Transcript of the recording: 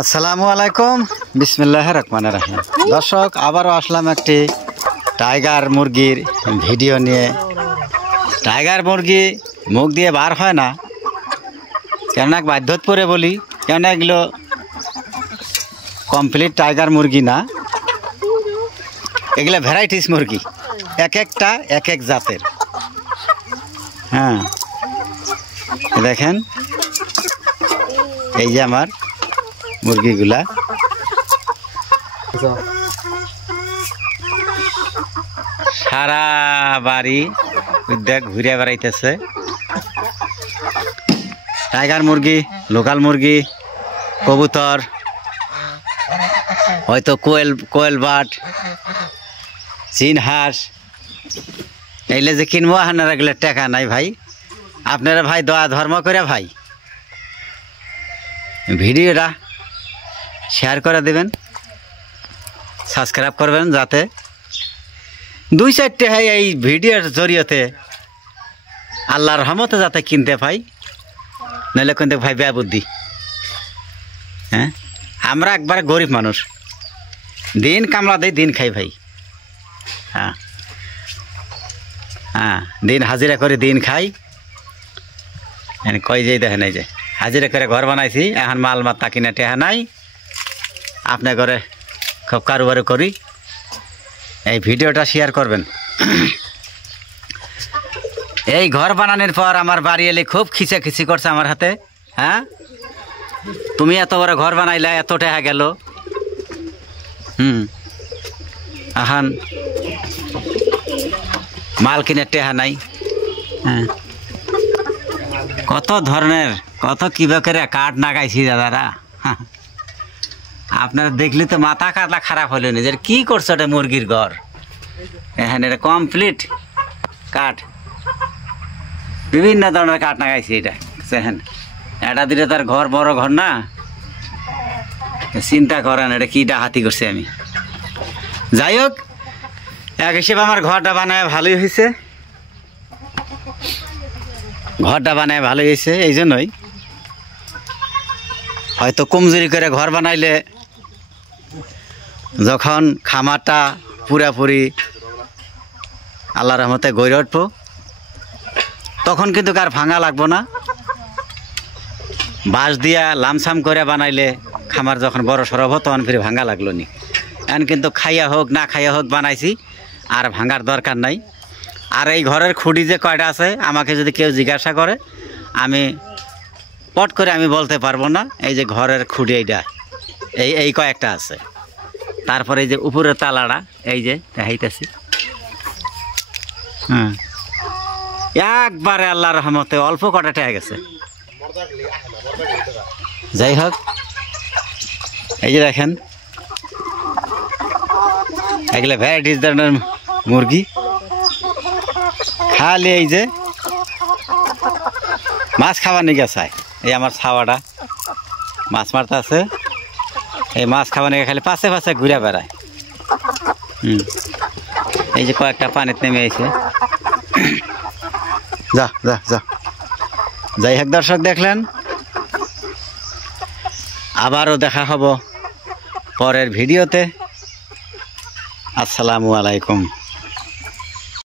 আসসালামু আলাইকুম বিসমিল্লাহির রহমানির রহিম। দর্শক আবারও আসলাম একটি টাইগার মুরগির ভিডিও নিয়ে। টাইগার মুরগি মুখ দিয়ে বার হয় না, কেননা বাধ্যত পরে বলি, কেননা এগুলো কমপ্লিট টাইগার মুরগি না, এগুলো ভ্যারাইটিস মুরগি, এক একটা এক এক জাতের। হ্যাঁ দেখেন, এই যে আমার মুরগিগুলা সারা বাড়ি দেখ ঘুরে বেড়াইতেছে। টাইগার মুরগি, লোকাল মুরগি, কবুতর, হয়তো কোয়েল বাট, চীন হাঁস, এইলে যে কিনবো আপনারা এগুলো টাকা নাই ভাই। আপনারা ভাই দয়া ধর্ম করে ভাই ভিডিওটা শেয়ার করে দেবেন, সাবস্ক্রাইব করবেন, যাতে দুই চারটে এই ভিডিওর জরিয়তে আল্লাহর রহমতে যাতে কিনতে পাই, নইলে কিন্তু ভাই ব্যয় বুদ্ধি। হ্যাঁ, আমরা একবার গরিব মানুষ, দিন কামলা দেই দিন খাই ভাই। হ্যাঁ হ্যাঁ, দিন হাজিরা করে দিন খাই। কই যেই দেখেন, এই যে হাজিরা করে ঘর বানাইছি, এখন মাল মাত্তা কিনে টেহা নাই, আপনার ঘরে খুব কারোবারও করি। এই ভিডিওটা শেয়ার করবেন। এই ঘর বানানোর পর আমার বাড়ি এলে খুব খিচাখিচি করছে আমার হাতে। হ্যাঁ, তুমি এত বড় ঘর বানাইলা, এত টেহা গেল, এখন মাল কিনে টেহা নাই। হ্যাঁ, কত ধরনের কত কিবা করে কাঠ নাগাইছি দাদারা। আপনারা দেখলে তো মাথা কাটলা খারাপ হলো নিজের, কি করছো এটা মুরগির ঘর। এখানে এটা কমপ্লিট কাঠ, বিভিন্ন ধরনের কাঠ নাগাইছি। এটা দেখেন, এটা দিলে তার ঘর বড় ঘর না, চিন্তা করেন এটা কি ডাহাতি করছে আমি। যাই হোক, এক হিসেবে আমার ঘরটা বানায় ভালোই হয়েছে, ঘরটা বানায় ভালোই হয়েছে। এই জন্যই হয়তো কমজোরি করে ঘর বানাইলে যখন খামারটা পুরাপুরি আল্লাহর রহমতে গড়ে উঠবো, তখন কিন্তু কার ভাঙা লাগবো না। বাঁশ দিয়া লামসাম করে বানাইলে খামার যখন বড় সরব তখন ফিরে ভাঙা লাগলো নি। এখন কিন্তু খাইয়া হোক না খাইয়া হোক বানাইছি, আর ভাঙার দরকার নাই। আর এই ঘরের খুঁড়ি যে কয়টা আছে, আমাকে যদি কেউ জিজ্ঞাসা করে, আমি পট করে আমি বলতে পারবো না। এই যে ঘরের খুঁড়ি এইটা, এই কয়েকটা আছে। তারপরে এই যে উপরের তালাটা, এই যে দেখাইতেছি। হ্যাঁ, একবারে আল্লাহর রহমতে অল্প কটা টেয়া গেছে। যাই হোক, এই যে দেখেন, এগুলো ভ্যারাইটিস ধরনের মুরগি। খালি এই যে মাছ খাবার নিয়ে গেছে, এই আমার ছাওয়াটা মাছ মারতে আছে, এই মাছ খাবার নিয়ে খালি পাশে পাশে ঘুরে বেড়ায়। এই যে কয়েকটা পানিতে নেমে এসে যা যা যা। যাই হোক দর্শক, দেখলেন, আবারও দেখা হব পরের ভিডিওতে। আসসালামু আলাইকুম।